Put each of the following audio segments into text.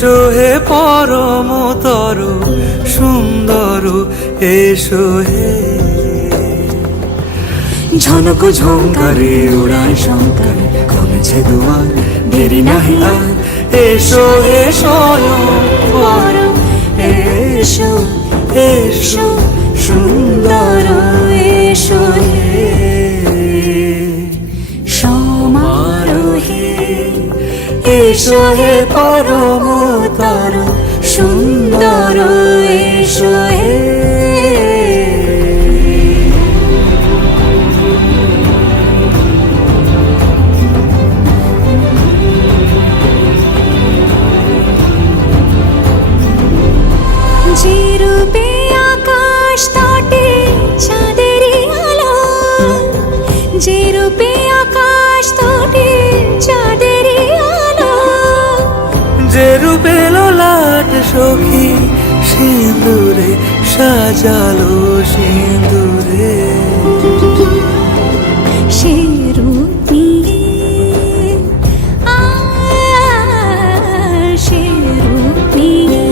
এসো হে পরমতর সুন্দর, এসো হে। ঝনক ঝঙ্কারে উড়ায় শঙ্কারে, কমেছে দুয়ার দেরি নাহি আর। এসো হে স্বয়ং বর এসো এসো সুন্দর, এসো হে সমারোহে। এসো হে পরমতর সুন্দর, এসো হে। যে রূপে আকাশ তটে চাঁদেরই আলো, যে রূপে আকাশ তটে চাঁদেরই আলো, যে রূপে ললাট সখী সিঁদুরে সাজালো সিঁদুরে। সে রূপ নিয়ে সে রূপ নিয়ে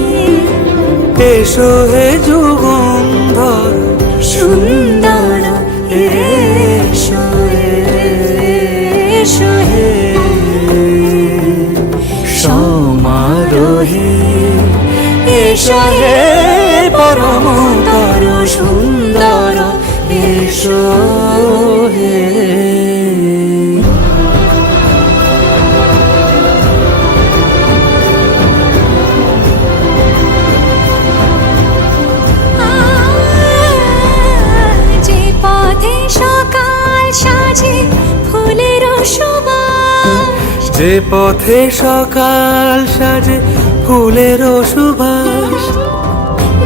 এসো হে যুগন্ধর সুন্দর, এসো এসো হে সমারোহে। এসো হে পরমতর সুন্দর, এসো হে। যে পথে সকাল সাজে ফুলের সুবাস, যে পথে সকাল সাজে ফুলের সুবাস,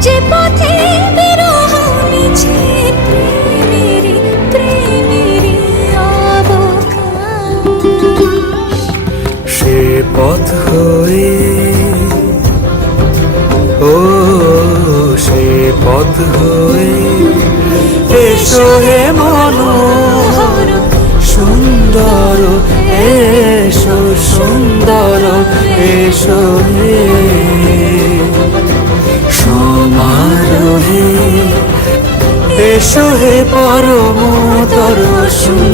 যে পথে বিরহ মিছে প্রেমেরই প্রেমেরই অবকাশ, সে পথ হয়ে ও সে পথ হয়ে এসো হে মনোহর সুন্দর, এসো সুন্দর, এসো হে সমারোহে। এসো হে পরমতর সুন্দর।